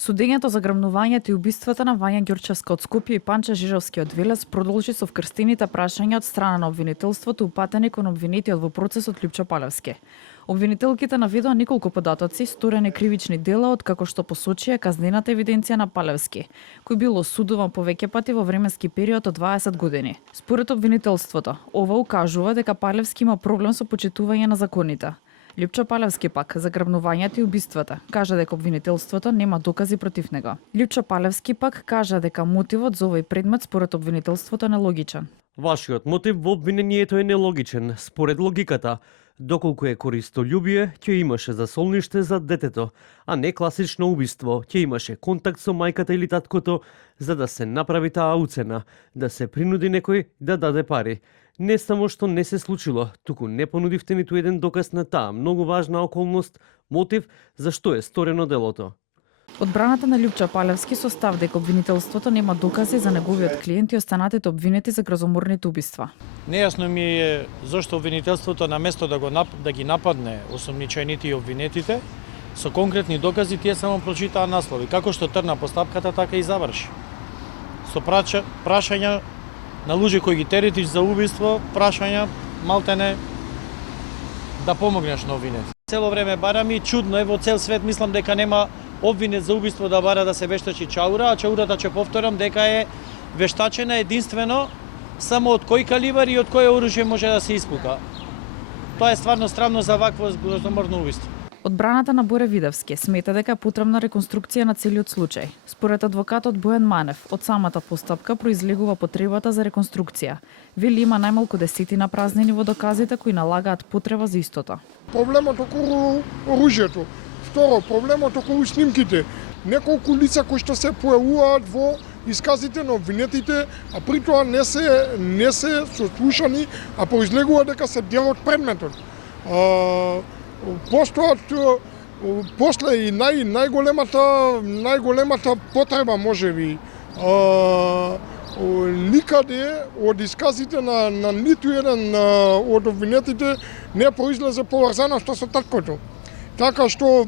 Судењето за грабнувањето и убиствата на Вања Ѓурчевска од Скопје и Панча Жижовски од Велес продолжи со вкрстените прашања од страна на обвинителството упатени кон обвинетиот во процесот Лјупчо Палевски. Обвинителките наведоа неколку податоци, сторени кривични дела, од како што посочија казнената евиденција на Палевски, кој бил осудуван повеќе пати во временски период од 20 години. Според обвинителството, ова укажува дека Палевски има проблем со почитување на законите. Лјупчо Палевски пак за грабнувањето и убиствата кажа дека обвинителството нема докази против него. Лјупчо Палевски пак кажа дека мотивот за овој предмет според обвинителството е нелогичен. Вашиот мотив во обвинението е нелогичен. Според логиката, доколку е користолюбие, ќе имаше засолниште за детето, а не класично убиство, ќе имаше контакт со мајката или таткото, за да се направи таа уцена, да се принуди некој да даде пари. Не само што не се случило, туку не понудивте ниту еден доказ на таа многу важна околност, мотив зашто е сторено делото. Одбраната на Лјупчо Палевски со став дека обвинителството нема докази за неговиот клиент и останатите обвинети за грозоморните убиства. Нејасно ми е зошто обвинителството на место да ги нападне осомничените и обвинетите со конкретни докази, тие само прочитаа наслови. Како што тргна постапката, така и заврши. Со прашања на луѓе кои ги теретиш за убиство, прашања малтене да помогнеш на обвинет. Цело време барам и чудно е во цел свет, мислам дека нема обвинет за убиство да бара да се вештачи чаура, а чаурата ќе повторам дека е вештачена единствено само од кој калибар и од кое оружје може да се испука. Тоа е стварно срамно за вакво грозоморно убиство. Одбраната на Боре Видевски смета дека е потребна реконструкција на целиот случај. Според адвокатот Бојан Манев, од самата постапка произлегува потребата за реконструкција. Вели има најмалку десетина празнини во доказите кои налагаат потреба за истото. Проблемот околу оружјето. Второ, проблемот околу снимките. Неколку лица кои што се појавуваат во исказите на обвинетите, а при тоа не се сослушани, а произлегува дека се дел од предметот. Постојат после и најголемата потреба можеби никаде од исказите на ниту еден од обвинетите не произлезе поврзано што со таткото. Така што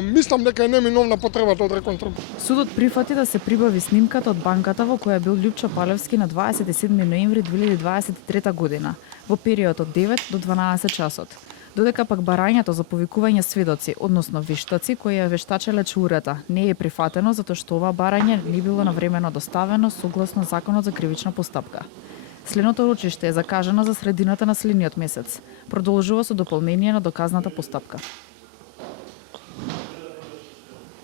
мислам дека е неминовна потребата од реконструкција. Судот прифати да се прибави снимката од банката во која бил Лјупчо Палевски на 27 ноември 2023 година, во период од 9 до 12 часот. Додека пак барањето за повикување сведоци, односно вештаци кои ја вештачеле чаурата, не е прифатено затоа што ова барање не било навремено доставено согласно Законот за кривична постапка. Следното рочиште е закажано за средината на следниот месец. Продолжува со дополнение на доказната постапка.